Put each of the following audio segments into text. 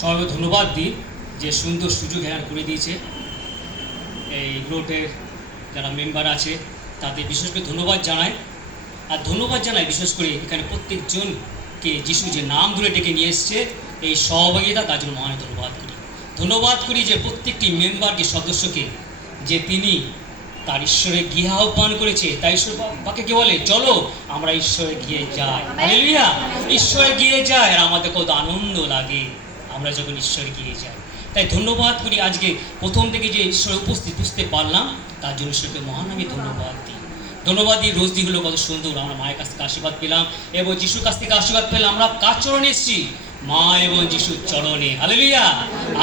সবাইকে ধন্যবাদ দিই যে সুন্দর সুযোগ এখানে করে দিয়েছে। এই গ্রোটের যারা মেম্বার আছে তাদের বিশেষ করে ধন্যবাদ জানাই। আর ধন্যবাদ জানাই বিশেষ করে এখানে প্রত্যেকজনকে যিশু যে নাম ধরে ডেকে নিয়ে এসছে এই সহভাগিতা, তার জন্য মহান ধন্যবাদ করি যে প্রত্যেকটি মেম্বারকে সদস্যকে যে তিনি তার ঈশ্বরে গিয়ে আহ্বান করেছে। তাই ঈশ্বর বাক্যে কে বলে, চলো আমরা ঈশ্বরে গিয়ে যাই। হালেলুয়া, ঈশ্বরে গিয়ে যাই। আর আমাদের কত আনন্দ লাগে আমরা যখন ঈশ্বরে গিয়ে যাই। তাই ধন্যবাদ করি আজকে প্রথম থেকে যে ঈশ্বরে উপস্থিত বুঝতে পারলাম, তার জন্য ঈশ্বরকে মহান আমি ধন্যবাদ দিই। রোজ দিগুলো কত সুন্দর। আমরা মায়ের কাছ থেকে আশীর্বাদ পেলাম এবং যিশুর কাছ থেকে আশীর্বাদ পেলাম। আমরা কার চরণে এসেছি? মা এবং যিশুর চরণে। হালেলুয়া,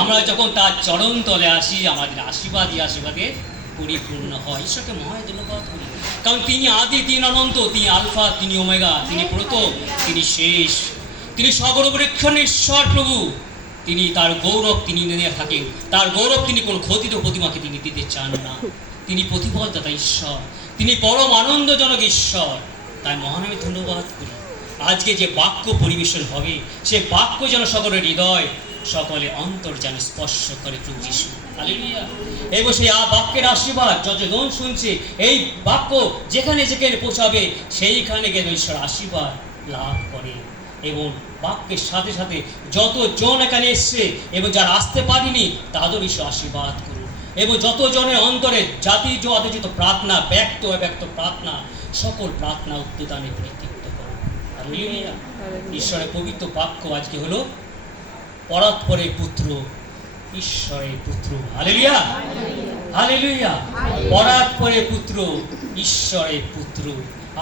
আমরা যখন তার চরণ তলে আসি আমাদের আশীর্বাদে পরিপূর্ণ হয়। ঈশ্বরকে মহান ধন্যবাদ করি, কারণ তিনি আদি, তিনি অনন্ত, তিনি আলফা, তিনি ওমেগা, তিনি প্রথম, তিনি শেষ, তিনি সর্বরূপেক্ষণ ঈশ্বর প্রভু। তিনি তার গৌরব তিনি নিয়ে থাকেন। তার গৌরব তিনি কোনো খোদিত প্রতিমাকে তিনি দিতে চান না। তিনি প্রতিফলদাতা ঈশ্বর, তিনি পরম আনন্দজনক ঈশ্বর। তাই মহান আমি ধন্যবাদ করি। আজকে যে বাক্য পরিবেশন হবে সে বাক্য যেন সকলের হৃদয়, সকলে অন্তর যেন স্পর্শ করে প্রভু যিশু। হালেলুয়া। এই বসে বাক্যের আশীর্বাদ যতজন শুনছে, এই বাক্য যেখানে যেখানে পৌঁছাবে সেইখানে গেলে ঈশ্বর আশীর্বাদ লাভ করে। এবং বাক্যের সাথে সাথে যতজন এখানে এসছে এবং যারা আসতে পারেনি তাদের ঈশ্বর আশীর্বাদ করুন। এবং যতজনের অন্তরে জাতি যত প্রার্থনা, ব্যক্ত অব্যক্ত প্রার্থনা, সকল প্রার্থনা উত্তদানে পরিতৃপ্ত করুন। হালেলুয়া। ঈশ্বরের পবিত্র বাক্য আজকে হলো পরাৎপরের পুত্র, ঈশ্বরের পুত্র। Hallelujah, hallelujah. পরাৎপরের পুত্র, ঈশ্বরের পুত্র।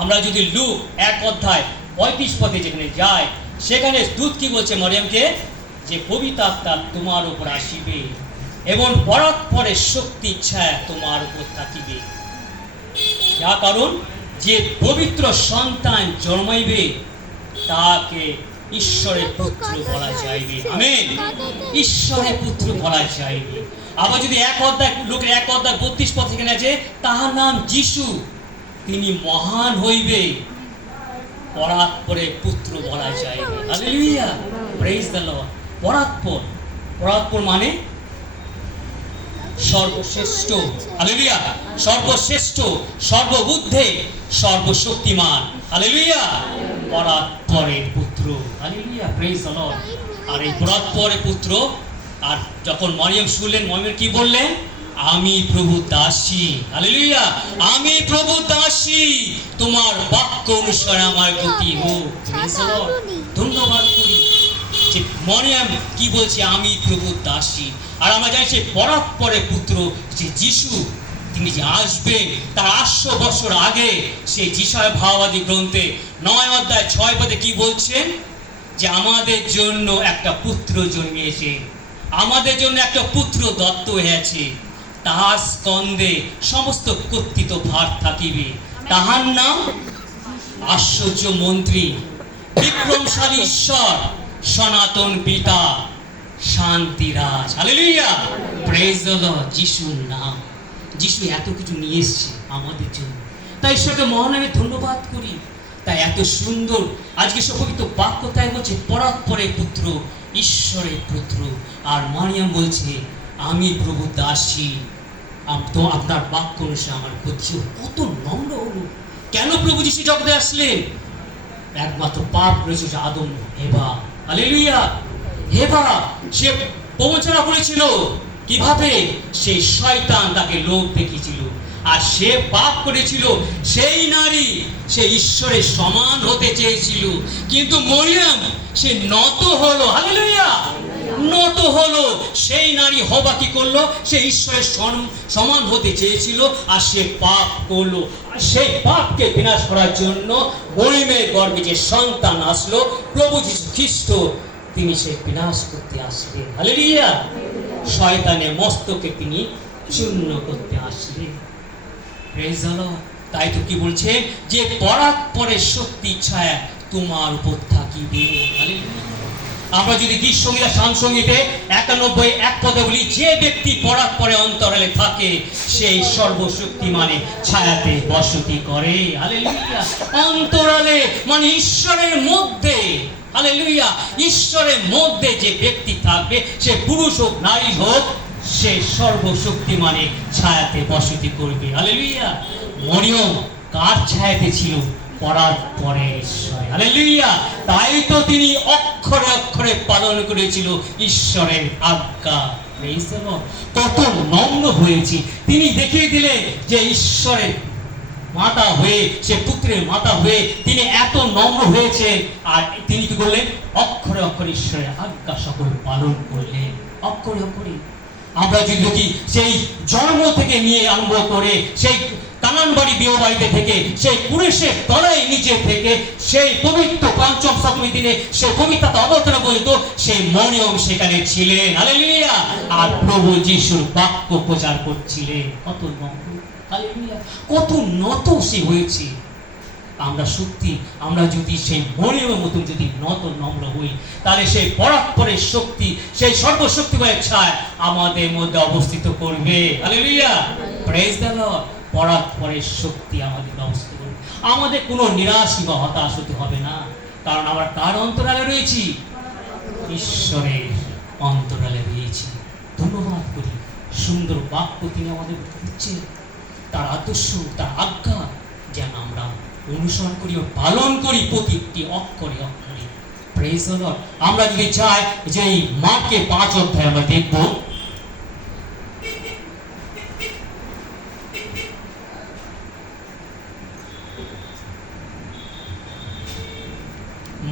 আমরা যদি লুক 1:35 যেখানে যায়, সেখানে দূত কি বলছে মরিয়মকে, যে পবিত্র আত্মা তোমার উপর আসিবে এবং পরাৎপরের শক্তি ছায়া তোমার উপর থাকিবে। যা কারণ যে পবিত্র সন্তান জন্মাইবে তাকে ঈশ্বরের পুত্র বলা যাইবে। আমেন। ঈশ্বরের পুত্র বলা যাইবে। আবার যদি লোকের 1:32 এখানে আছে, তাহার নাম যিশু, তিনি মহান হইবে, পরাৎপরের পুত্র বলা যাইবে। Hallelujah, praise the Lord. পরাৎপর মানে সর্বশ্রেষ্ঠ। হালেলুয়া, সর্বশ্রেষ্ঠ, সর্ববুদ্ধে, সর্বশক্তিমান। হালেলুয়া, পরাৎপরের পুত্র। Hallelujah, praise the Lord. আর এই পরাৎপরের পুত্র, আর যখন মরিয়ম শুনলেন, মরিয়ম কি বললেন? আমি প্রভু দাসী। হালেলুয়া, আমি প্রভু দাসী, তোমার বাক্য অনুসারে আমার গতি হোক। Praise the Lord. ধন্যবাদ করি যে মরিয়ম কি বলছে, আমি প্রভু দাসী। আর আমরা জানি সে পরাৎপরের পুত্র যে যিশু, তিনি যে আসবে তার 800 বছর আগে সেই যিশায় ভাববাদী গ্রন্থে 9:6 কি বলছেন, যে আমাদের জন্য একটা পুত্র জন্মিয়েছে, আমাদের জন্য একটা পুত্র দত্ত হয়েছে, তাহার স্কন্ধে সমস্ত কর্তৃত্ব ভার থাকিবে। তাহার নাম আশ্চর্য মন্ত্রী, বিক্রমশালী ঈশ্বর, সনাতন পিতা, শান্তিরাজ। Hallelujah, praise the Lord. যিশুর নাম, যিশু এত কিছু নিয়ে এসছে আমাদের জন্য। তাই ঈশ্বরকে মহান আমি ধন্যবাদ করি। তাই এত সুন্দর আজকে পবিত্র বাক্য তাই বলছে পরাৎপরের পুত্র, ঈশ্বরের পুত্র। আর মারিয়াম বলছে আমি প্রভু দাসী, তো আপনার বাক্য অনুসারে আমার গতি। কত নম্র হলো। কেন প্রভু যিশু জগতে আসলেন? একমাত্র পাপ রয়েছে আদম হেবা। হালেলুয়া। হেবা সে প্রবঞ্চনা করেছিল। কিভাবে? সেই শয়তান তাকে লোভ দেখিয়েছিল, আর সে পাপ করেছিল। সেই নারী সে ঈশ্বরের সমান হতে চেয়েছিল, কিন্তু মরিয়ম সে নত হলো। হালেলুয়া, নত হলো। সেই নারী হবা কি করলো? সে ঈশ্বরের সমান হতে চেয়েছিল, আর সে পাপ করলো। সেই পাপকে বিনাশ করার জন্য মরিয়মের গর্ভে যে সন্তান আসলো, প্রভু যীশু খ্রিস্ট, তিনি সে বিনাশ করতে আসলেন। হালেলুয়া। শয়তানের মস্তকে তিনি চূর্ণ করতে আসলেন। Praise the Lord. তাই তো কি বলছে, যে পরাৎপরের শক্তি ছায়া তোমার উপর থাকিবে। হালেলুয়া। আমরা যদি গীত সংগীতা শান সঙ্গীতে 91 বলি, যে ব্যক্তি পরাৎপরে অন্তরালে থাকে সেই সর্বশক্তিমানে ছায়াতে বসতি করে। হালেলুয়া। অন্তরালে মানে ঈশ্বরের মধ্যে হালেলুয়া। ঈশ্বরের মধ্যে যে ব্যক্তি থাকবে, সে পুরুষ হোক নারী হোক, সে সর্বশক্তিমানের ছায়াতে বসতি করবে। হালেলুয়া। মরিয়ম কার ছায়াতে ছিল? পরার পরে ঈশ্বর। হালেলুয়া। তাই তো তিনি অক্ষরে অক্ষরে পালন করেছিল ঈশ্বরের আজ্ঞা। Praise the Lord. কত নম্র হয়েছে। তিনি দেখিয়ে দিলেন যে ঈশ্বরের মাতা হয়ে, সে পুত্রের মাতা হয়ে তিনি এত নম্র হয়েছে। আর তিনি কি করলেন? অক্ষরে অক্ষরে ঈশ্বরের আজ্ঞা সকল পালন করলেন, অক্ষরে অক্ষরে। আমরা যদি দেখি, সেই জন্ম থেকে নিয়ে আরম্ভ করে, সেই কানান বাড়ি বিয়ে বাড়িতে থেকে, সেই কুরেশের তলায় নিচে থেকে, সেই পবিত্র পঞ্চম সপ্তমী দিনে সেই পবিত্রতা অবতরণ পর্যন্ত সেই মরিয়ম সেখানে ছিলেন। হালেলুয়া। আর প্রভু যিশুর বাক্য প্রচার করছিলেন। কত নম্র, হালেলুয়া, কত নত সে হয়েছে। আমরা সত্যি, আমরা যদি সেই মরিয়মের মতন যদি নত নম্র হই, তাহলে সেই পরাৎপরের শক্তি, সেই সর্বশক্তিময়ের ছায়া আমাদের মধ্যে অবস্থিত করবে। হালেলুয়া। Praise the Lord. পরাৎপরের শক্তি আমাদের অবস্থিত করবে। আমাদের কোনো নিরাশ বা হতাশ হতে হবে না, কারণ আমরা কার অন্তরালে রয়েছি? ঈশ্বরের অন্তরালে রয়েছি। ধন্যবাদ করি, সুন্দর বাক্য তিনি আমাদের দিচ্ছেন। তার আদর্শ, তার আজ্ঞা যেন আমরা অনুসরণ করি ও পালন করি প্রতিটি অক্ষরে অক্ষরে। Praise the Lord. আমরা যদি চাই যে এই মার্কে 5 অধ্যায় আমরা দেখব,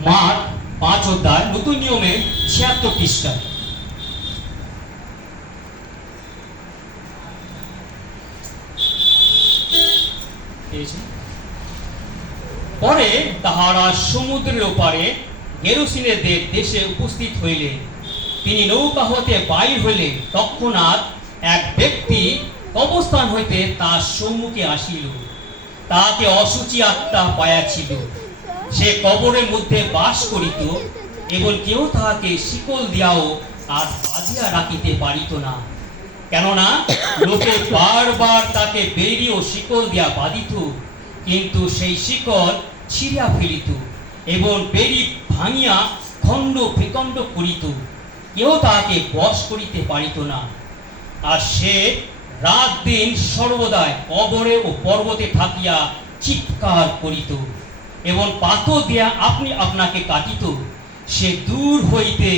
মার্ক 5 অধ্যায়, নতুন নিয়মে 76 পৃষ্ঠা। পরে তাহারা সমুদ্রের ওপারে গেরুসিনের দেশে উপস্থিত হইলেন। তিনি নৌকা হতে বাহির হইলেন, তৎক্ষণাৎ এক ব্যক্তি অবস্থান হইতে তার সম্মুখে আসিল। তাহাকে অসুচি আত্মা পাইয়াছিল। সে কবরের মধ্যে বাস করিত, এবং কেউ তাহাকে শিকল দিয়াও আর বাঁধিয়া রাখিতে পারিত না, কেননা লোকে বারবার তাকে বেড়ি ও শিকল দিয়া বাঁধিত, কিন্তু সেই শিকল ছিঁড়িয়া ফেলিত এবং বেড়ি ভাঙিয়া খণ্ড বিখণ্ড করিত। কেউ তাহাকে বশ করিতে পারিত না। আর সে রাত দিন সর্বদাই কবরে ও পর্বতে থাকিয়া চিৎকার করিত এবং পাথর দিয়া আপনি আপনাকে কাটিত। সে দূর হইতে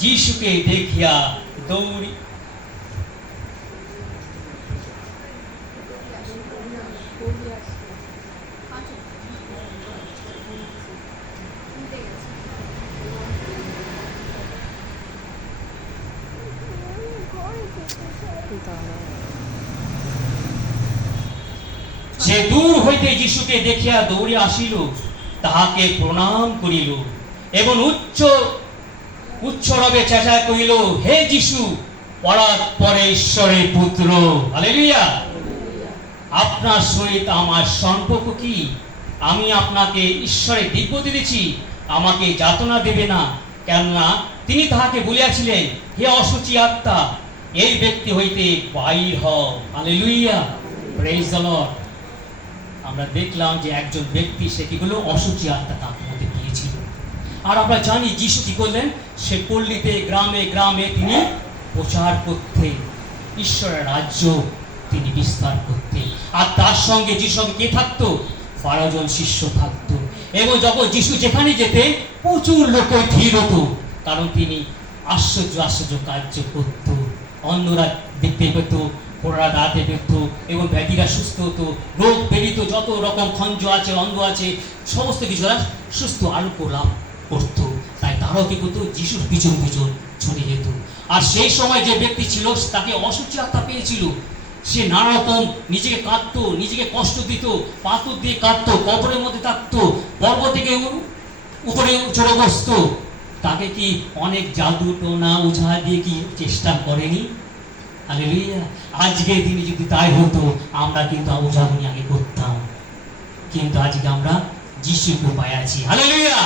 যিশুকে দেখিয়া দৌড়ি সে দূর হইতে যিশুকে দেখিয়া দৌড়ে আসিল, তাহাকে প্রণাম করিল এবং উচ্চরবে চেঁচাইয়া কহিল, হে যিশু, পরাৎপরে ঈশ্বরের পুত্র, হালেলুয়া, আপনার সহিত আমার সম্পর্ক কি? আমি আপনাকে ঈশ্বরের দিব্য দিয়েছি, আমাকে যাতনা দেবে না। কেননা তিনি তাহাকে বলিয়াছিলেন, হে অসুচি আত্মা, এই ব্যক্তি হইতে বাহির হও। হালেলুয়া। Praise the Lord. আমরা দেখলাম যে একজন ব্যক্তি, সে কি হলো? অসুচি আত্মা তার মধ্যে গিয়েছিল। আর আমরা জানি যিশু কি করলেন? সে পল্লীতে গ্রামে গ্রামে তিনি প্রচার করতেন, ঈশ্বরের রাজ্য তিনি বিস্তার করতেন। আর তার সঙ্গে যিশু কে থাকতো? 12 জন শিষ্য থাকতো। এবং যখন যিশু যেখানে যেতেন প্রচুর লোকের ভিড় হতো, কারণ তিনি আশ্চর্য আশ্চর্য কার্য করত। অন্যরা দেখতে পেত, পোড়ারা দাঁড়াতে পেত এবং ব্যাধিরা সুস্থ হতো, রোগ বেরিত, যত রকম খঞ্জ আছে, অন্ধ আছে, সমস্ত কিছুরা সুস্থ আরোগ্য লাভ করতো। তাই তারাও কি করতো? যিশুর পিছন পিছন ছুটে যেত। আর সেই সময় যে ব্যক্তি ছিল, তাকে অসুচি আত্মা পেয়েছিল। সে নানা রকম নিজেকে কাঁদতো, নিজেকে কষ্ট দিত, পাথর দিয়ে কাঁদতো, কবরের মধ্যে থাকতো, পর্বত থেকে উপরে চড়ে বসতো। তাকে কি অনেক জাদু টোনা উঝা দিয়ে কি চেষ্টা করেনি? হালেলুয়া। আজকে দিনে যদি তাই হতো, আমরা কিন্তু উঝাগুনি আগে করতাম, কিন্তু আজকে আমরা যিশুকে পাইয়াছি। হালেলুয়া।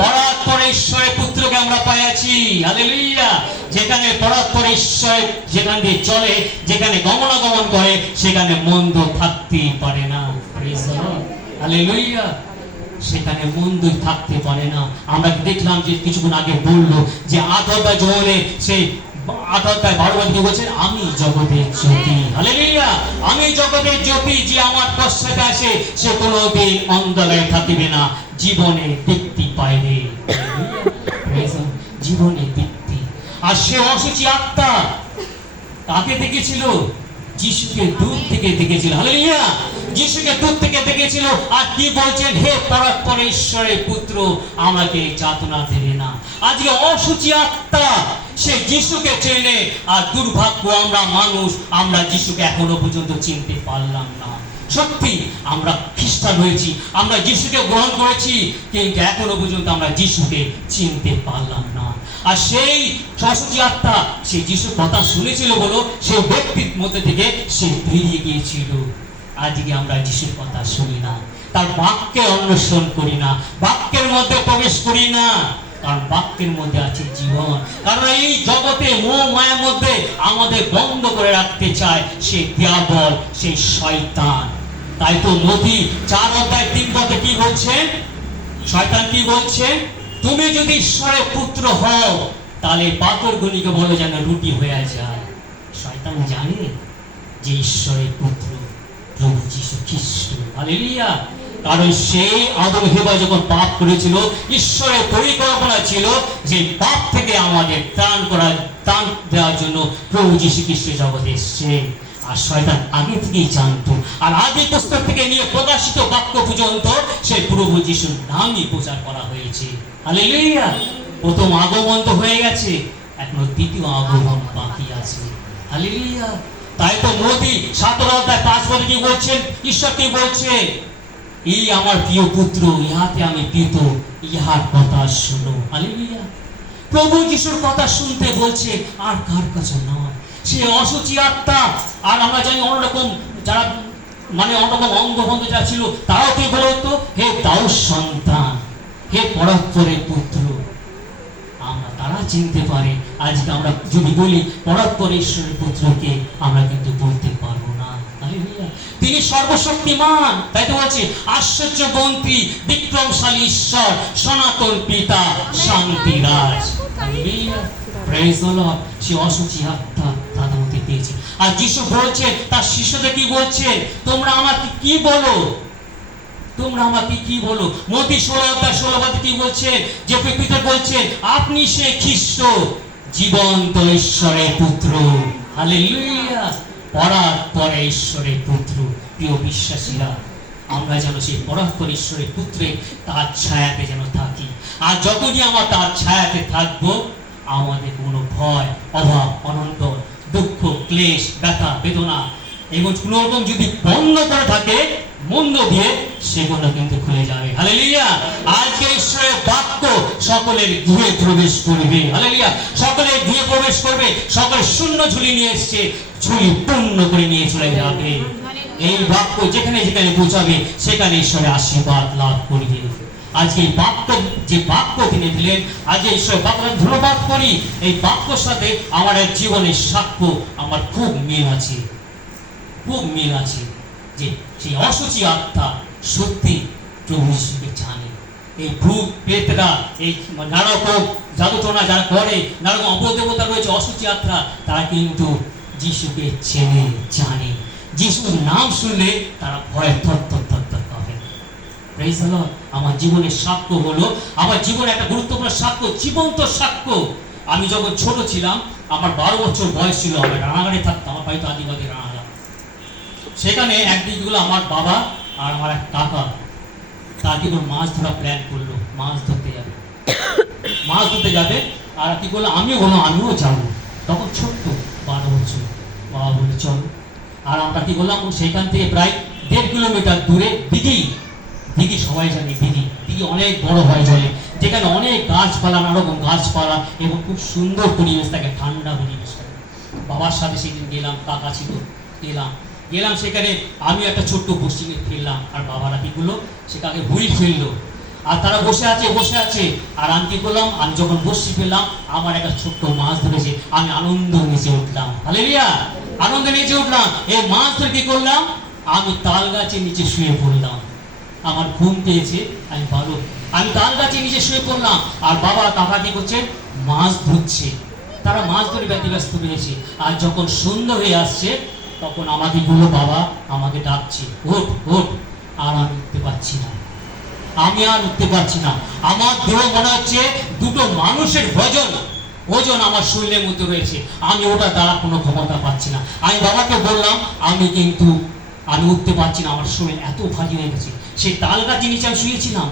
পরাৎপরে ঈশ্বরের পুত্রকে আমরা পাইয়াছি। হালেলুয়া। যেখানে পরাৎপরে ঈশ্বর যেখান দিয়ে চলে, যেখানে গমনাগমন করে, সেখানে মন্দ থাকতেই পারে না। Praise the Lord. হালেলুয়া। সেখানে মন্দই থাকতে পারে না। আমরা দেখলাম যে কিছুক্ষণ আগে বললো যে 18 জনে সেই 18 কি বলছেন, আমি জগতের জ্যোতি। হালেলুয়া, আমি জগতের জ্যোতি, যে আমার পশ্চাতে আসে সে কোনোদিন অন্ধকারে থাকিবে না, জীবনে দীপ্তি পাইবে। জীবনে দীপ্তি। আর সে অসুচি আত্মা কাকে দেখেছিল? যিশুকে দূর থেকে দেখেছিল। হালেলুয়া, যিশুকে দূর থেকে দেখেছিল। আর কি বলছেন? হে পরাৎপর ঈশ্বরের পুত্র, আমাকে যাতনা দেবে না। আজকে অসুচি আত্মা সে যিশুকে চেনে, আর দুর্ভাগ্য আমরা মানুষ, আমরা যিশুকে এখনো পর্যন্ত চিনতে পারলাম না। সত্যি আমরা খ্রিস্টান হয়েছি, আমরা যিশুকে গ্রহণ করেছি, কিন্তু এখনো পর্যন্ত আমরা যিশুকে চিনতে পারলাম না। আর সেই অসুচি আত্মা সেই যিশুর কথা শুনেছিল বলো, সেই ব্যক্তির মধ্যে থেকে সে বেরিয়ে গিয়েছিল। আজকে আমরা যিশুর কথা শুনি না, তার বাক্যে অন্বেষণ করি না, বাক্যের মধ্যে প্রবেশ করি না, কারণ বাক্যের মধ্যে আছে জীবন। কারণ এই জগতে মোহ মায়ার মধ্যে আমাদের বন্ধ করে রাখতে চায় সেই দিয়াবল, সেই শয়তান। তাই তো নবী 4:3 কি বলছেন? শয়তান কি বলছে? তুমি যদি ঈশ্বরের পুত্র হও, তাহলে পাথরগুলিকে বলে যেন রুটি হয়ে যায়। শয়তান জানে যে ঈশ্বরের পুত্র প্রভু যীশু খ্রিস্ট। হালেলুয়া, কারণ সেই আদম হেবা যখন পাপ করেছিল, ঈশ্বরের পরিকল্পনা ছিল যে পাপ থেকে আমাদের ত্রাণ দেওয়ার জন্য প্রভু যীশু খ্রিস্ট জগতে এসেছে। আর শয়তান আগে থেকেই জানতো, আর আদি পুস্তক থেকে নিয়ে প্রকাশিত বাক্য পর্যন্ত সেই প্রভু যীশুর নামই প্রচার করা হয়েছে। হালেলুয়া, প্রথম আগমন তো হয়ে গেছে, এখনো দ্বিতীয় আগমন বাকি আছে। হালেলুয়া, তাই তো নবী 17:5 কি বলছেন? ঈশ্বর কি বলছে? এই আমার প্রিয় পুত্র, ইহাতে আমি প্রীত, ইহার কথা শোনো। হালেলুয়া, প্রভু যিশুর কথা শুনতে বলছে, আর কার কাছে নয়। সে অসুচি আত্মা। আর আমরা জানি অন্যরকম যারা অন্যরকম অঙ্গভঙ্গ যারা ছিল, তারাও কি বলতো? হে দাউদ সন্তান, হে পরাৎপরের পুত্র। আমরা তারা চিনতে পারে। আজকে আমরা যদি বলি পরাৎপর ঈশ্বরের পুত্রকে, আমরা কিন্তু বলতে পারবো না। তিনি সর্বশক্তিমান, তাই তো বলছে আশ্চর্যবন্তী, বিক্রমশালী ঈশ্বর, সনাতন পিতা, শান্তিরাজ। Praise the Lord. সে অসুচি আত্মা তাদের মধ্যে পেয়েছে। আর যিশু বলছে তার শিষ্যদের কি বলছে? তোমরা আমাকে কি বলো? তোমরা আমাকে কি বলো? মতি 16:16 কি বলছে? যে পিতর বলছে আপনি সে খ্রিস্ট, জীবন্ত ঈশ্বরের পুত্র। হালেলুয়া, পরাৎপর ঈশ্বরের পুত্র। প্রিয় বিশ্বাসীরা, আমরা যেন সেই পরাৎপর ঈশ্বরের পুত্রে তার ছায়াতে যেন থাকি। আর যতদিন আমরা তার ছায়াতে থাকবো, আমাদের কোনো ভয়, অভাব, অনন্ত, দুঃখ, ক্লেশ, ব্যথা, বেদনা এবং কোনো রকম যদি বন্ধ করে থাকে মন্দ দিয়ে, সেগুলো কিন্তু খুলে যাবে। হালেলুয়া, আজকে ঈশ্বরের বাক্য সকলের গৃহে প্রবেশ করবে। হালেলুয়া, সকলের গৃহে প্রবেশ করবে। সকল শূন্য ঝুলি নিয়ে এসছে, ঝুলি পূর্ণ করে নিয়ে চলে যাবে। এই বাক্য যেখানে যেখানে পৌঁছাবে, সেখানে ঈশ্বরের আশীর্বাদ লাভ করবে। আজকে এই বাক্য, যে বাক্য তিনি দিলেন, আজকে ঈশ্বরের বাক্য ধন্যবাদ করি। এই বাক্যর সাথে আমার জীবনের সাক্ষ্য আমার খুব মিল আছে, খুব মিল আছে। যে সেই অসুচি আত্মা সত্যি প্রভু যিশুকে জানে। এই ভূত প্রেতরা, এই নানা রকম জাদুটোনা যারা করে, নানা রকম অপদেবতা রয়েছে, অসুচি আত্মা, তারা কিন্তু যিশুকে চেনে, জানে। যিশুর নাম শুনলে তারা ভয় থরথর কাঁপে। Praise the Lord. আমার জীবনের সাক্ষ্য হলো, আমার জীবনের একটা গুরুত্বপূর্ণ সাক্ষ্য, জীবন্ত সাক্ষ্য। আমি যখন ছোট ছিলাম, আমার 12 বছর বয়স ছিল, আমি রানাঘাটে থাকতাম, আমার বাড়িতে আদিবাদী রানাঘাট। সেখানে একদিন গুলো আমার বাবা আর আমার এক কাকা তার কি করে মাছ ধরা প্ল্যান করলো, মাছ ধরতে যাবে। আর কি করলো, আমিও বললাম আমিও যাবো। তখন ছোট্ট 12 বছর। বাবা বলে চলো। আর আমরা কি করলাম, সেখান থেকে প্রায় 1.5 কিলোমিটার দূরে দিঘি, সবাই জানে দিঘি অনেক বড় হয় জলে, যেখানে অনেক গাছপালা, নানা রকম গাছপালা এবং খুব সুন্দর পরিবেশ থাকে, ঠান্ডা পরিবেশ থাকে। বাবার সাথে সেদিন গেলাম, কাকা ছিল, গেলাম সেখানে। আমি একটা ছোট্ট বসি ফেললাম, আর বাবারা কি করলো, সেটাকে হুইল ফেললো। আর তারা বসে আছে। আর আমি কি করলাম, আমি যখন বসি ফেললাম, আমার একটা ছোট্ট মাছ ধরেছে, আমি আনন্দ নেচে উঠলাম। হালেলুয়া, আনন্দে নেচে উঠলাম। এই মাছ ধরে কি করলাম, আমি তাল গাছের নিচে শুয়ে পড়লাম। আমার ঘুম পেয়েছে, আমি তাল গাছে নিচে শুয়ে পড়লাম, আর বাবা কাকা কি করছে, মাছ ধরছে। তারা মাছ ধরে ব্যতিব্যস্ত রয়েছে। আর যখন সন্ধ্যা হয়ে আসছে তখন আমাকে বললো, বাবা আমাকে ডাকছে, ওঠ ওঠ। আর আমি উঠতে পারছি না, আমি আর উঠতে পারছি না। আমার দেহ মনে হচ্ছে দুটো মানুষের ওজন আমার শরীরের মধ্যে রয়েছে। আমি ওটা দ্বারা কোনো ক্ষমতা পাচ্ছি না। আমি বাবাকে বললাম, আমি উঠতে পারছি না, আমার শরীর এত ভারী হয়ে গেছে। সেই তাল গাছের নিচে আমি শুয়েছিলাম।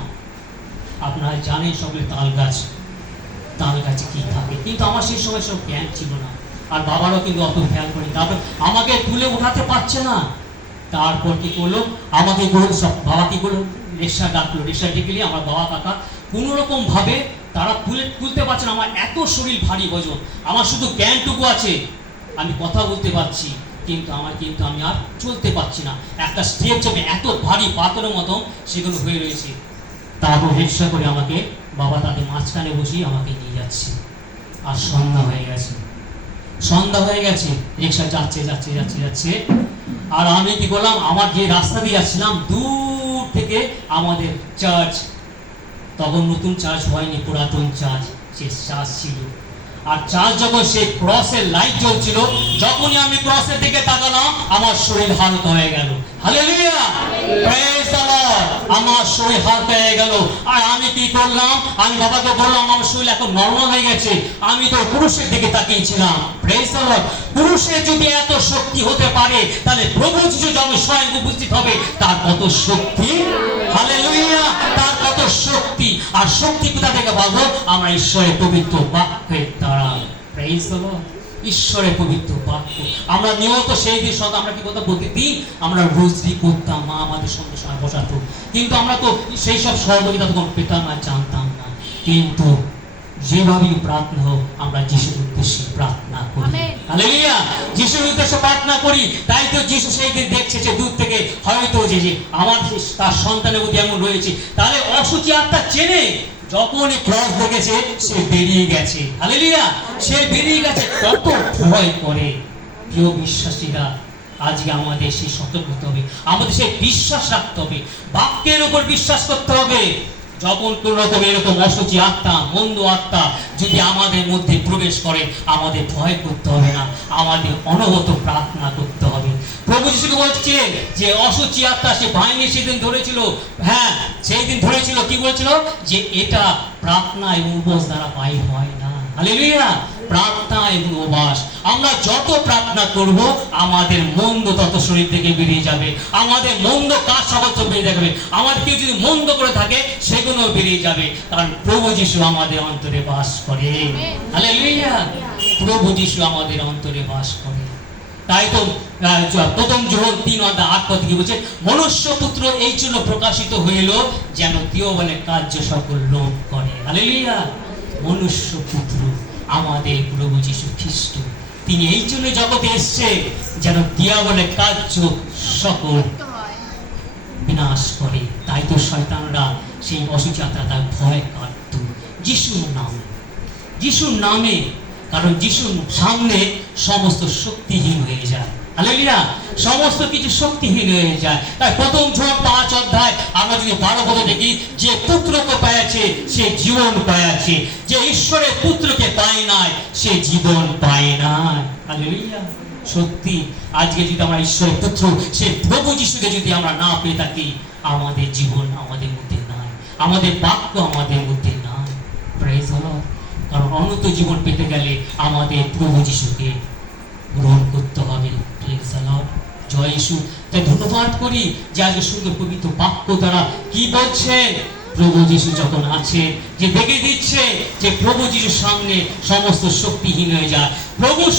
আপনারা জানেন সকলে তাল গাছে কি থাকে, কিন্তু আমার সেই সময় সব জ্ঞান ছিল না, আর বাবারও কিন্তু অত খেয়াল করি। তারপর আমাকে তুলে উঠাতে পারছে না। তারপর কি করলো, আমাকে বাবা কি করলো, রিক্সা ডাকলো। রিক্সা ডেকে নিয়ে আমার বাবা কাকা কোনো রকম ভাবে তারা তুলতে পারছে না। আমার এত শরীর ভারী ওজন, আমার শুধু জ্ঞানটুকু আছে, আমি কথা বলতে পারছি, কিন্তু আমি আর চলতে পারছি না। একটা স্টেপ চেপে এত ভারী পাথরের মতো সেগুলো হয়ে রয়েছে। তারপর রিক্সা করে আমাকে বাবা তাদের মাঝখানে বসিয়ে আমাকে নিয়ে যাচ্ছে। আর সন্ধ্যা হয়ে গেছে, রিক্সা যাচ্ছে। আর আমি কি করলাম, আমার যে রাস্তা দিয়ে যাচ্ছিলাম, দূর থেকে আমাদের চার্চ, তখন নতুন চার্চ হয়নি, পুরাতন চার্চ, সে চার্চ ছিল। আর চার্চ যখন সে ক্রসের লাইট জ্বলছিল, যখনই আমি ক্রসের দিকে তাকালাম, আমার শরীর হালকা হয়ে গেল। Hallelujah, praise the Lord. আমার শরীর হালকা হয়ে গেল। আর আমি কি করলাম, আমি বাবাকে বললাম, আমার শরীর এখন নরমাল হয়ে গেছে। আমি তো পুরুষের দিকে তাকিয়েছিলাম। Praise the Lord. পুরুষের যদি এত শক্তি হতে পারে, তাহলে প্রভু যিশু যখন স্বয়ং উপস্থিত হবে, তার কত শক্তি। হালেলুয়া, তার কত শক্তি। আর শক্তি কোথা থেকে পাবো? আমরা ঈশ্বরের পবিত্র বাক্যের দ্বারা। Praise the Lord. ঈশ্বরের পবিত্র বাক্য আমরা নিয়মিত সেই দিন সদ আমরা কি করতাম, প্রতিদিন আমরা রোজরি করতাম, মা আমাদের সঙ্গে সময় বসাতো, কিন্তু আমরা তো সেই সব সহযোগিতা তখন পেতাম না, জানতাম না। কিন্তু যেভাবেই প্রার্থনা হোক, আমরা যিশুর উদ্দেশ্যে প্রার্থনা করি। হালেলুয়া, যিশুর উদ্দেশ্যে প্রার্থনা করি। তাই তো যিশু সেই দিন দেখছে যে দূর থেকে হয়তো যে আমার তার সন্তানের মধ্যে এমন রয়েছে, তাহলে অসুচি আত্মা চেনে। যখনই ক্রস দেখেছে, সে বেরিয়ে গেছে। হালেলুয়া, সে বেরিয়ে গেছে। কত ভয় করে প্রিয় বিশ্বাসীরা। আজকে আমাদের সেই সতর্ক হতে হবে, আমাদের সেই বিশ্বাস রাখতে হবে, বাক্যের উপর বিশ্বাস করতে হবে। যখন কোন রকম এরকম অসুচি আত্মা, মন্দ আত্মা যদি আমাদের মধ্যে প্রবেশ করে, আমাদের ভয় করতে হবে না, আমাদের অনবরত প্রার্থনা করতে হবে। প্রভু যিশুকে বলছে যে অসুচি আত্মা সে বাহিনী সেদিন ধরেছিল, হ্যাঁ সেই দিন ধরেছিল, কি বলছিল যে এটা প্রার্থনা এবং উপবাস দ্বারা বাইর হয় না। হালেলুয়া, প্রার্থনা এবং উপবাস। আমরা যত প্রার্থনা করব, আমাদের মন্দ তত শরীর থেকে বেরিয়ে যাবে, আমাদের মন্দ কাজ সমস্ত বেরিয়ে যাবে, আমাদের কেউ যদি মন্দ করে থাকে সেগুলো বেরিয়ে যাবে, কারণ প্রভু যিশু আমাদের অন্তরে বাস করে। হালেলুয়া, প্রভু যিশু আমাদের অন্তরে বাস করে। তাই তো প্রথম যোহন 3:8 কি বলছে, মনুষ্য পুত্র এই জন্য প্রকাশিত হইল যেন দিও বলে কার্য সকল লোক করে। হালেলুয়া, মনুষ্য পুত্র আমাদের প্রভু যিশু খ্রিস্ট, তিনি এই জন্য জগতে এসছে যেন দিয়া বলে কার্য সকল বিনাশ করে। তাই তো শয়তানরা সেই অসুচি আত্মা তার ভয় কাটত যিশুর নামে, কারণ যিশুর সামনে সমস্ত শক্তিহীন হয়ে যায়। হালেলুয়া, সমস্ত কিছু শক্তিহীন হয়ে যায়। তাই প্রথম যোহন 5 আমরা যদি 12 পদে দেখি, যে পুত্রকে পেয়েছে সে জীবন পেয়েছে, যে ঈশ্বরের পুত্রকে পায় নাই সে জীবন পায় নাই। হালেলুয়া, সত্যি আজকে যদি আমরা ঈশ্বরের পুত্র সে প্রভু যিশুকে যদি আমরা না পেয়ে থাকি, আমাদের জীবন আমাদের মধ্যে নাই, আমাদের বাক্য আমাদের মধ্যে নাই। Praise the Lord. কারণ অনন্ত জীবন পেতে গেলে আমাদের প্রভু যিশুকে গ্রহণ করতে হবে। প্রেজ দ্য লর্ড, জয় যিশু। তাই ধন্যবাদ করি যে আজকে সুন্দর পবিত্র বাক্য দ্বারা কি বলছে, প্রভু যিশু যখন আছে যে দেখে দিচ্ছে যে প্রভু যিশুর সামনে সমস্ত শক্তিহীন হয়ে যায়। প্রভুর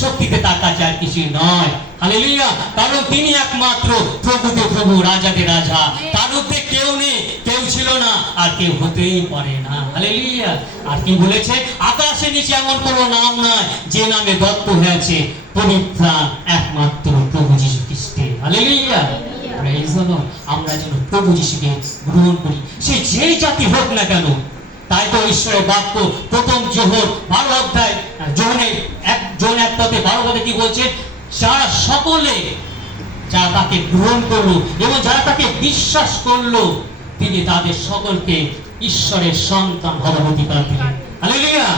শক্তিতে তার কাছে আর কিছু নয়। হালেলুয়া, কারণ তিনি একমাত্র প্রভুতে প্রভু, রাজাদের রাজা, তার মধ্যে কেউ নেই, কেউ ছিল না, আর কেউ হতেই পারে না। হালেলুয়া, আর কি বলেছে, আকাশের নিচে এমন কোনো নাম নাই যে নামে দত্ত হয়েছে পবিত্রাণ একমাত্র প্রভু যিশু খ্রিস্টের। Hallelujah, praise the Lord. আমরা যেন প্রভু যিশুকে গ্রহণ করি, সে যেই জাতি হোক না কেন। তাই তো ঈশ্বরের বাক্য প্রথম যোহন 12 যোহন 1:12 কি বলছে, যারা সকলে যারা তাকে গ্রহণ করলো এবং যারা তাকে বিশ্বাস করলো, তিনি তাদের সকলকে ঈশ্বরের সন্তান হবার অধিকার দিলেন। হালেলুয়া!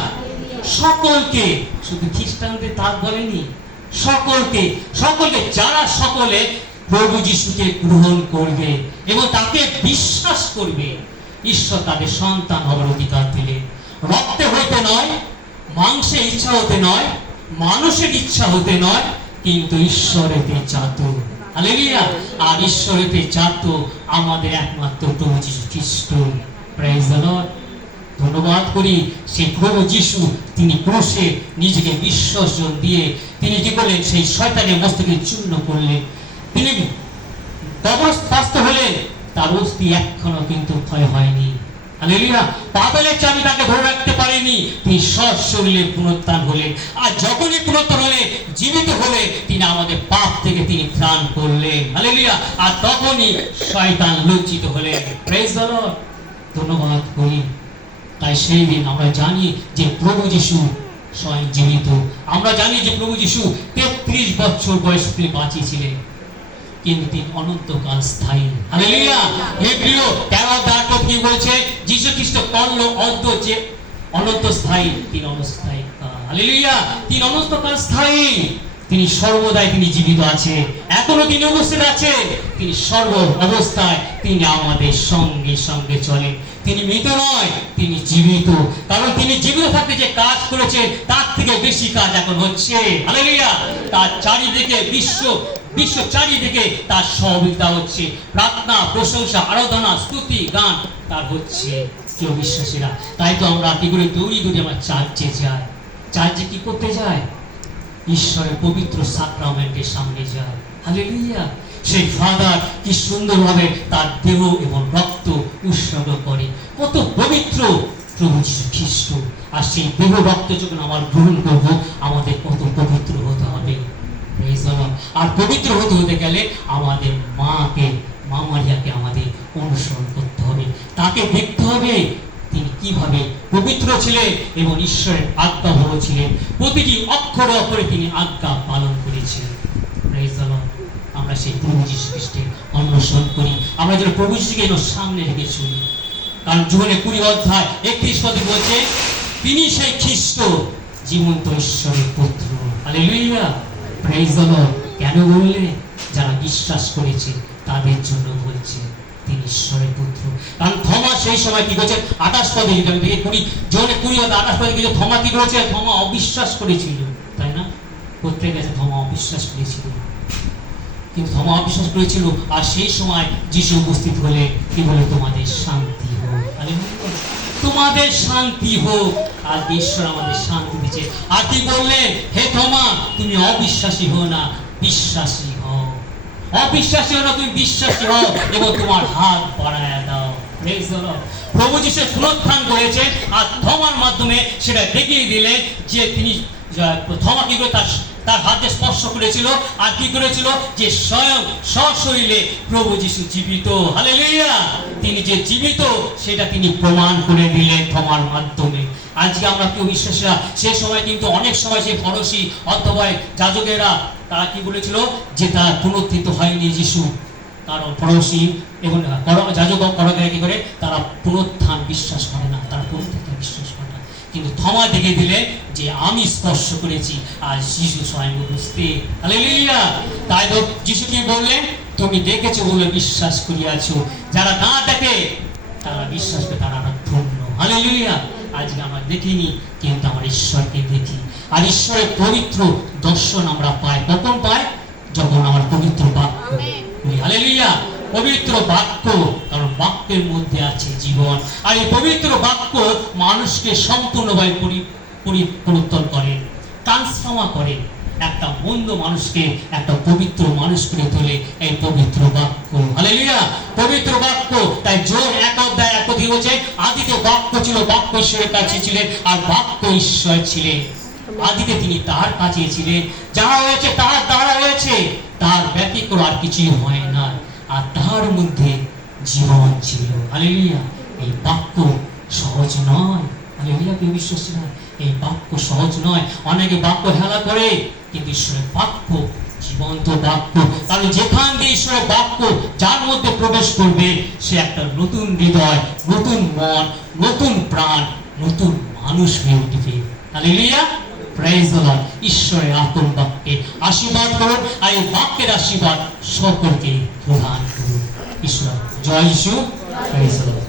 সকলকে, শুধু খ্রিস্টানদের তা বলেনি, সকলকে, সকলকে, যারা সকলে প্রভু যিশুকে গ্রহণ করবে এবং তাকে বিশ্বাস করবে, ঈশ্বর তাদের সন্তান হবার অধিকার দিলেন। রক্তে হইতে নয়, মাংসের ইচ্ছা হতে নয়, মানুষের ইচ্ছা হতে নয়, কিন্তু ঈশ্বরেতে জাত। হালেলুয়া! আর ঈশ্বরেতে জাত আমাদের একমাত্র প্রভু যিশু খ্রিস্ট। Praise the Lord. ধন্যবাদ করি সেই প্রভু যিশু, তিনি ক্রুশে নিজেকে বিসর্জন দিয়ে তিনি কি করলেন, সেই শয়তানের মস্তকে চূর্ণ করলেন। তিনি কবরস্থ হলেন, তার অস্থি এখনো কিন্তু ক্ষয় হয়নি। হালেলুয়া! পাতালের চাবি তাকে ধরে রাখতে পারেনি, তিনি সশরীরে পুনরুত্থান হলেন। আর যখনই পুনরুত্থান হলে, জীবিত হলে, তিনি আমাদের পাপ থেকে তিনি ত্রাণ করলেন। হালেলুয়া! আর তখনই শয়তান লজ্জিত হলেন। Praise the Lord. ধন্যবাদ করি। তাই সেই দিন আমরা জানি যে প্রভু যিশু স্বয়ং জীবিত। আমরা জানি যে প্রভু যিশু 33 বছর বয়সে তিনি বাঁচিয়েছিলেন, কিন্তু তিনি অনন্তকাল স্থায়ী। হালেলুয়া! হেব্রিয় 13 কি বলছে? যিশু খ্রিস্ট করল অদ্য যে অনন্ত স্থায়ী, তিনি অনস্থায়ী। হালেলুয়া! তিনি অনন্তকাল স্থায়ী, তিনি সর্বদাই তিনি জীবিত আছে, এখনো তিনি উপস্থিত আছে, তিনি সর্ব অবস্থায় তিনি আমাদের সঙ্গে সঙ্গে চলে। তিনি মৃত নয়, তিনি জীবিত। কারণ তিনি জীবিত থাকতে যে কাজ করেছে তার থেকে বেশি কাজ এখন হচ্ছে। হালেলুয়া! তার চারিদিকে বিশ্ব চারিদিকে তার সহযোগিতা হচ্ছে, প্রার্থনা, প্রশংসা, আরাধনা, স্তুতি, গান তার হচ্ছে। কেউ বিশ্বাসীরা, তাই তো আমরা কি করে দৌড়ি দৌড়ি আমরা চার্চে যাই। চার্চে কি করতে যায়? ঈশ্বরের পবিত্র সাক্রামেন্টের সামনে যায়। হালেলুয়া! সেই ফাদার কি সুন্দরভাবে তার দেহ এবং রক্ত উৎসর্গ করে। কত পবিত্র প্রভু যীশু খ্রিস্ট। আর সেই দেহ রক্ত যখন আমরা গ্রহণ করব, আমাদের কত পবিত্র হতে হবে। আর পবিত্র হতে হতে গেলে আমাদের মা মারিয়াকে আমাদের অনুসরণ করতে হবে, তাকে দেখতে হবে তিনি কিভাবে পবিত্র ছিলেন এবং ঈশ্বরের আজ্ঞাবহ ছিলেন। প্রতিটি অক্ষরে অক্ষরে তিনি আজ্ঞা পালন করেছিলেন। Praise the Lord. আমরা সেই প্রভু যীশু খ্রিস্টের অনুসরণ করি। আমরা যেন প্রভু যীশুকে সামনে রেখে চলি। কারণ জীবনে 20 অধ্যায় 31 পদে বলছে, তিনি সেই খ্রিস্ট, জীবন্ত ঈশ্বরের পুত্র। হালেলুয়া! Praise the Lord. কেন বললে? যারা বিশ্বাস করেছে তাদের জন্য বলছে তিনি ঈশ্বরের পুত্র। কারণ থমা সেই সময় কি করেছে? 28 পদে দেখে 28 পদে কিছু থমা কি করেছে? থমা অবিশ্বাস করেছিল, তাই না? প্রত্যেক কাছে থমা অবিশ্বাস করেছিল, কিন্তু থমা অবিশ্বাস করেছিল। আর সেই সময় যিশু উপস্থিত হলে কি বলে? তোমাদের শান্তি হোক। তোমাদের শান্তি হোক। আর ঈশ্বর আমাদের শান্তি দিচ্ছে। আর কি বললেন? হে থমা, তুমি অবিশ্বাসী হও না, বিশ্বাসী হও। অবিশ্বাসী হও না, তুমি বিশ্বাসী হও এবং তোমার হাত বাড়ায় দাও। Praise the Lord. প্রভু যিশু পুনরুত্থান করেছেন আর থমার মাধ্যমে সেটা দেখিয়ে দিলেন যে তিনি থমা কি করে তার হাতে স্পর্শ করেছিল আর কি করেছিল? যে স্বয়ং সশরীরে প্রভু যিশু জীবিত। হালেলুয়া! তিনি যে জীবিত সেটা তিনি প্রমাণ করে দিলেন থমার মাধ্যমে। আজকে আমরা কেউ বিশ্বাসীরা, সে সময় কিন্তু অনেক সময় সেই ফরসি অথবা যাজকেরা তারা কি বলেছিল? যে তার পুনরুত্থিত হয়নি যিশু। কারণ ফরসি এবং যাজক করগেরা কি করে? তারা পুনরুত্থান বিশ্বাস করে না, তারা পুনরুত্থান বিশ্বাস করে না। কিন্তু থমা দেখে দিলে যে আমি স্পর্শ করেছি আর যিশু স্বয়ং উপস্থিত। হালেলুয়া! তাই তো যিশু কি বললেন? তুমি দেখেছো বলে বিশ্বাস করিয়াছো। যারা না দেখে তারা বিশ্বাস করে, তারা ধন্য। হালেলুয়া! আজকে আমরা দেখিনি, কিন্তু আমরা ঈশ্বরকে দেখি। আর ঈশ্বরের পবিত্র দর্শন আমরা পাই। কখন পাই? যখন আমার পবিত্র বাক্য। হালেলুয়া! পবিত্র বাক্য, কারণ বাক্যের মধ্যে আছে জীবন। আর এই পবিত্র বাক্য মানুষকে সম্পূর্ণভাবে পরিবর্তন করে, ট্রান্সফর্ম করে। একটা মন্দ মানুষকে একটা পবিত্র মানুষ করে তোলে এই পবিত্র বাক্য। হালেলুয়া! পবিত্র বাক্য। তাই জোর 1 অধ্যায় 1 পদে বলছে, আদিতে বাক্য ছিল, বাক্য ঈশ্বরের কাছে ছিলেন আর বাক্য ঈশ্বর ছিলেন। আদিতে তিনি তার কাছে ছিলেন। যাহা হয়েছে তার দ্বারা হয়েছে, তার ব্যতিক্রম আর কিছুই হয় না। আর তার মধ্যে জীবন ছিল। হালেলুয়া! এই বাক্য সহজ নয়। হালেলুয়া! কেউ বিশ্বাসী নয়, এই বাক্য সহজ নয়। অনেকে বাক্য হেলা করে, কিন্তু ঈশ্বরের বাক্য জীবন্ত বাক্য, কারণ যেখান দিয়ে ঈশ্বরের বাক্য যার মধ্যে প্রবেশ করবে সে একটা নতুন হৃদয়, নতুন মন, নতুন প্রাণ, নতুন মানুষ হয়ে উঠবে। Hallelujah, praise the Lord. ঈশ্বরের আপন বাক্যে আশীর্বাদ করুন, আর এই বাক্যের আশীর্বাদ সকলকে প্রদান করুন। ঈশ্বর জয় যিশু, প্রেজ দ্য লর্ড।